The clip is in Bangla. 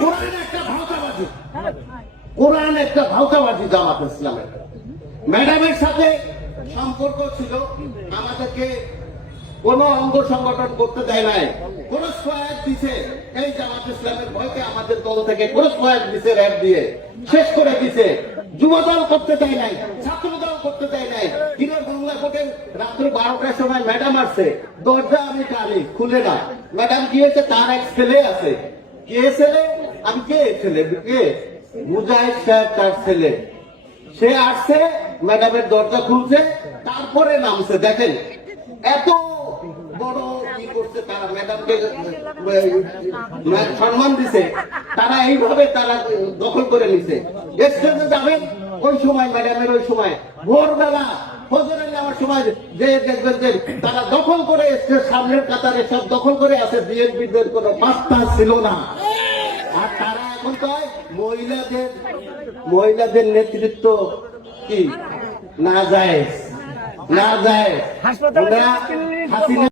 কোরআন একটা ভাওতাবাজি, কোরআন একটা ভাওতাবাজি জামাত ইসলামের। ম্যাডামের সাথে সম্পর্ক ছিল, আমাদেরকে কোন অঙ্গ সংগঠন করতে দেয় নাই, কোন সহায়ক দিছে এই জামাত ইসলামের ভয়তে আমাদের দল থেকে কোন সহায়ক দিছে, র্যাব দিয়ে শেষ করে দিছে। যুবদল করতে দেয় নাই, ছাত্র দল করতে দেয় নাই। দিনের বাংলা ভোটের রাত্র 12টার সময় ম্যাডাম আসছে, দরজা আমি টানি, খুলে না। ম্যাডাম গিয়েছে, তার এক ছেলে আছে। কে ছেলে? আমি কে ছেলে? কে? মুজাহিদ সাহেব তার ছেলে। সে আসছে, ম্যাডামের দরজা খুলছে, তারপরে নামছে। দেখেন এত বড় কি করছে তারা, ম্যাডামকে সম্মান দিছে, তারা এইভাবে তারা দখল করে নিছে। স্টেজে যাবেন ওই সময়, ম্যাডামের ওই সময় ভোরবেলা ফজরের নেওয়ার সময় যে দেখবেন যে তারা দখল করে স্টেজ সামনের কাতারে সব দখল করে আছে। বিএনপিদের কোনো পাত্তা ছিল না। আর তারা এখন কয় মহিলাদের নেতৃত্ব কি না যায়, না যায়। হাসিনা